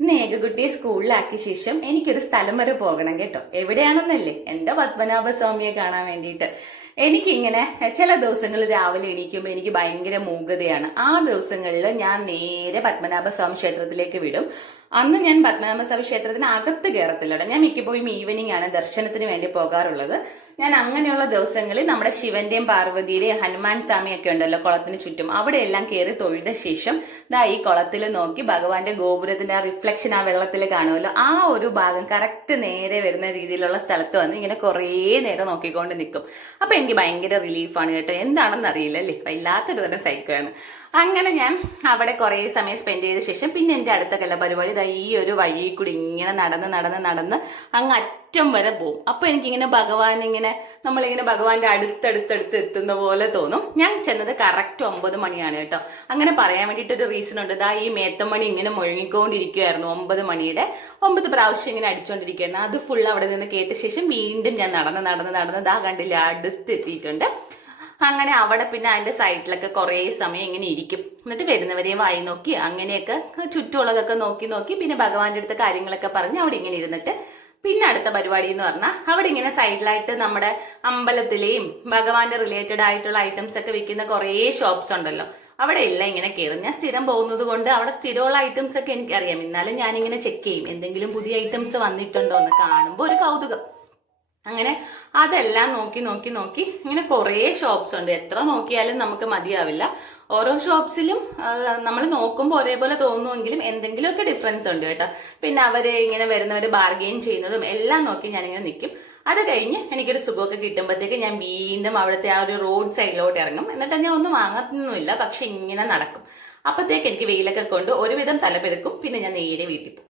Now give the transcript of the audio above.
ഇന്ന് സ്കൂളിലാക്കിയ ശേഷം എനിക്കൊരു സ്ഥലം വരെ പോകണം കേട്ടോ. എവിടെയാണെന്നല്ലേ? എന്റെ പത്മനാഭ സ്വാമിയെ കാണാൻ വേണ്ടിയിട്ട്. എനിക്കിങ്ങനെ ചില ദിവസങ്ങൾ രാവിലെ എണീക്കുമ്പോൾ എനിക്ക് ഭയങ്കര മൂകതയാണ്. ആ ദിവസങ്ങളിൽ ഞാൻ നേരെ പത്മനാഭ സ്വാമി ക്ഷേത്രത്തിലേക്ക് വിടും. അന്ന് ഞാൻ പത്മനാഭ സ്വാമി ക്ഷേത്രത്തിന് അകത്ത് കയറത്തില്ല ഞാൻ മിക്കപ്പോഴും ഈവനിങ് ആണ് ദർശനത്തിന് വേണ്ടി പോകാറുള്ളത്. ഞാൻ അങ്ങനെയുള്ള ദിവസങ്ങളിൽ നമ്മുടെ ശിവന്റെയും പാർവതിയുടെയും ഹനുമാൻ സ്വാമിയൊക്കെ ഉണ്ടല്ലോ കുളത്തിന് ചുറ്റും. അവിടെയെല്ലാം കയറി തൊഴുത ശേഷം ദാ ഈ കുളത്തിൽ നോക്കി ഭഗവാന്റെ ഗോപുരത്തിന്റെ ആ റിഫ്ലക്ഷൻ ആ വെള്ളത്തിൽ കാണുമല്ലോ. ആ ഒരു ഭാഗം കറക്റ്റ് നേരെ വരുന്ന രീതിയിലുള്ള സ്ഥലത്ത് വന്ന് ഇങ്ങനെ കുറേ നേരം നോക്കിക്കൊണ്ട് നിൽക്കും. അപ്പൊ എനിക്ക് ഭയങ്കര റിലീഫാണ് കേട്ടോ. എന്താണെന്ന് അറിയില്ല അല്ലേ? വല്ലാത്തൊരു തരം സൈക്കോയാണ് അങ്ങനെ ഞാൻ അവിടെ കുറേ സമയം സ്പെൻഡ് ചെയ്ത ശേഷം പിന്നെ എന്റെ അടുത്ത കലാപരിപാടി ദാ ഈ ഒരു വഴി കൂടി ഇങ്ങനെ നടന്ന് നടന്ന് നടന്ന് അങ്ങ് അറ്റം വരെ പോകും. അപ്പോൾ എനിക്കിങ്ങനെ ഭഗവാൻ ഇങ്ങനെ നമ്മളിങ്ങനെ ഭഗവാന്റെ അടുത്തടുത്തടുത്ത് എത്തുന്ന പോലെ തോന്നും. ഞാൻ ചെന്നത് കറക്റ്റ് ഒമ്പത് മണിയാണ് കേട്ടോ. അങ്ങനെ പറയാൻ വേണ്ടിയിട്ട് ഒരു റീസൺ ഉണ്ട്. ഇതാ ഈ മേത്തമണി ഇങ്ങനെ മുഴങ്ങിക്കൊണ്ടിരിക്കുമായിരുന്നു ഒമ്പത് മണിയുടെ. ഒമ്പത് പ്രാവശ്യം ഇങ്ങനെ അടിച്ചുകൊണ്ടിരിക്കുകയായിരുന്നു അത് ഫുൾ അവിടെ നിന്ന് കേട്ട ശേഷം വീണ്ടും ഞാൻ നടന്ന് നടന്ന് നടന്ന് ഇതാ കണ്ടില്ല അടുത്തെത്തിയിട്ടുണ്ട്. അങ്ങനെ അവിടെ പിന്നെ അതിന്റെ സൈഡിലൊക്കെ കുറേ സമയം ഇങ്ങനെ ഇരിക്കും. എന്നിട്ട് വരുന്നവരെയും വായി നോക്കി അങ്ങനെയൊക്കെ ചുറ്റുമുള്ളതൊക്കെ നോക്കി നോക്കി പിന്നെ ഭഗവാന്റെ അടുത്ത് കാര്യങ്ങളൊക്കെ പറഞ്ഞ് അവിടെ ഇങ്ങനെ ഇരുന്നിട്ട് പിന്നെ അടുത്ത പരിപാടി എന്ന് പറഞ്ഞാൽ അവിടെ ഇങ്ങനെ സൈഡിലായിട്ട് നമ്മുടെ അമ്പലത്തിലെയും ഭഗവാന്റെ റിലേറ്റഡ് ആയിട്ടുള്ള ഐറ്റംസ് ഒക്കെ വിൽക്കുന്ന കുറേ ഷോപ്സ് ഉണ്ടല്ലോ. അവിടെ എല്ലാം ഇങ്ങനെ കയറും. ഞാൻ സ്ഥിരം പോകുന്നത് കൊണ്ട് അവിടെ സ്ഥിരമുള്ള ഐറ്റംസ് ഒക്കെ എനിക്കറിയാം. എന്നാലും ഞാനിങ്ങനെ ചെക്ക് ചെയ്യും. എന്തെങ്കിലും പുതിയ ഐറ്റംസ് വന്നിട്ടുണ്ടോ എന്ന് കാണുമ്പോൾ ഒരു കൗതുകം. അങ്ങനെ അതെല്ലാം നോക്കി നോക്കി നോക്കി ഇങ്ങനെ കുറേ ഷോപ്സ് ഉണ്ട്. എത്ര നോക്കിയാലും നമുക്ക് മതിയാവില്ല. ഓരോ ഷോപ്സിലും നമ്മൾ നോക്കുമ്പോൾ ഒരേപോലെ തോന്നുമെങ്കിലും എന്തെങ്കിലുമൊക്കെ ഡിഫറൻസ് ഉണ്ട് കേട്ടോ. പിന്നെ അവർ ഇങ്ങനെ വരുന്നവർ ബാർഗെയിൻ ചെയ്യുന്നതും എല്ലാം നോക്കി ഞാനിങ്ങനെ നിൽക്കും അത് കഴിഞ്ഞ് എനിക്കൊരു സുഖമൊക്കെ കിട്ടുമ്പോഴത്തേക്ക് ഞാൻ വീണ്ടും അവിടുത്തെ ആ ഒരു റോഡ് സൈഡിലോട്ട് ഇറങ്ങും. എന്നിട്ട് ഞാൻ ഒന്നും വാങ്ങത്തൊന്നുമില്ല പക്ഷെ ഇങ്ങനെ നടക്കും. അപ്പോഴത്തേക്ക് എനിക്ക് വെയിലൊക്കെ കൊണ്ട് ഒരുവിധം തലപ്പെടുക്കും പിന്നെ ഞാൻ നേരെ വീട്ടിൽ പോകും.